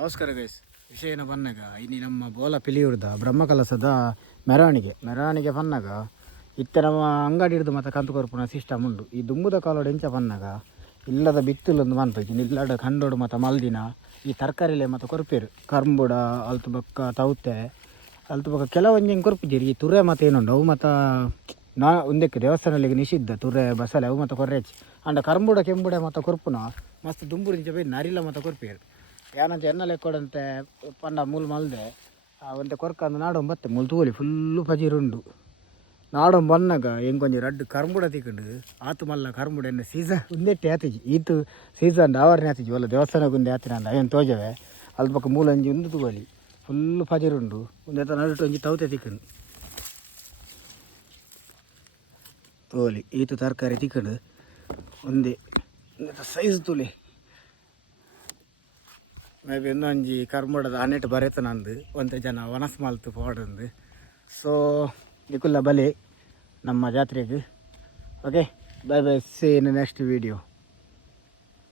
ನಮಸ್ಕಾರ ಗೈಸ್. ವಿಷಯನ ಬಂದಾಗ ಇಲ್ಲಿ ನಮ್ಮ ಬೋಲ ಪಿಲಿಯೂರ್ದ ಬ್ರಹ್ಮಕಲಸದ ಮೆರವಣಿಗೆ ಪನ್ನಾಗ ಇತ್ತ ನಮ್ಮ ಅಂಗಡಿ ಹಿಡಿದು ಮತ್ತು ಕಂತು ಕೊರ್ಪುನ ಸಿಸ್ಟಮ್ ಉಂಡು. ಈ ದುಂಬುದ ಕಾಲೋಡು ಎಂಚ ಪನ್ನಾಗ ಇಲ್ಲದ ಬಿತ್ತಲೊಂದು ಮಂತೋಜಿ ಇಲ್ಲಡ ಕಂಡೋಡು ಮತ್ತು ಮಲ್ದಿನ ಈ ತರಕಾರಿಲೆ ಮತ್ತು ಕೊರ್ಪೇರು ಕರ್ಬುಡ ಅಲ್ತು ಬಕ್ಕ ತೌತೆ ಅಲ್ತು ಬಕ್ಕ ಕೆಲವೊಂದು ಹೆಂಗೆ ಕೊರ್ಪಿದ್ದೀರಿ. ಈ ತುರೆ ಮತ್ತು ಏನುಂಡು ಅವು ಮತ್ತು ನಾ ಒಂದಕ್ಕೆ ದೇವಸ್ಥಾನಲ್ಲಿಗೆ ನಿಷಿದ್ಧ ತುರೆ ಬಸಳೆ ಅವು ಮತ್ತು ಕೊರ್ರೆಚ್ಚಿ ಅಂಡ ಕರ್ಬುಡ ಕೆಂಬುಡೆ ಮತ್ತು ಕೊರ್ಪುನ ಮಸ್ತ್ ದುಂಬುರಿಂಚ ಬೇಕು ನರಿಲ್ಲ ಮತ್ತು ಕೊರ್ಪೇರು ಏನಂತ ಎನ್ನಲೆ ಕೊಡಂತೆ ಪಂಡ ಮೂಲು ಮಲ್ದೆ ಒಂತೆ ಕೊರ್ಕಂದು ನಾಡೋ ಬತ್ತೆ ಮೂಲು ತೂಲಿ ಫುಲ್ಲು ಪಜಿರುಂಡು ನಾಡೋ ಬನ್ನಾಗ ಹೆಂಗೊಂದು ರಡ್ಡು ಕರ್ಬುಡ ತಿಕ್ಕೊಂಡು ಆತು ಮಲ್ಲ ಕರ್ಬುಡ ಎನ್ನ ಸೀಸನ್ ಒಂದೆಟ್ಟೆ ಆತಿಜಿ ಈತು ಸೀಸನ್ ಆವರಣೆ ಆತಿಜಿ ಒಲ್ಲ ದೇವಸ್ಥಾನಕ್ಕೆ ಆತಿನ ಅಂದ ಏನು ತೋಜವೆ ಅಲ್ಲಿ ಪಕ್ಕ ಮೂಲ ಅಂಜಿ ಒಂದು ತೂಲಿ ಫುಲ್ಲು ಪಜಿರುಂಡು ಒಂದೇ ನಡುಟು ಒಂಜಿ ತೌತೆ ತಿಕ್ಕಂಡು ತೋಲಿ ಈತು ತರಕಾರಿ ತಿಕ್ಕಂಡು ಒಂದೇ ಸೈಜ್ ತುಲಿ ಮೇ ಬಿ ಒಂದೊಂಜಿ ಕರ್ಮುಡದ ಹನ್ನೆಟ್ಟು ಬರೆತ ನಂದು ಒಂತೆ ಜನ ವನಸ್ ಮಾಲ್ತು ಪಾಡಂದು. ಸೊ ನಿಕುಲ್ಲ ಬಲೆ ನಮ್ಮ ಜಾತ್ರೆಗೆ. Okay, bye bye, see in next video.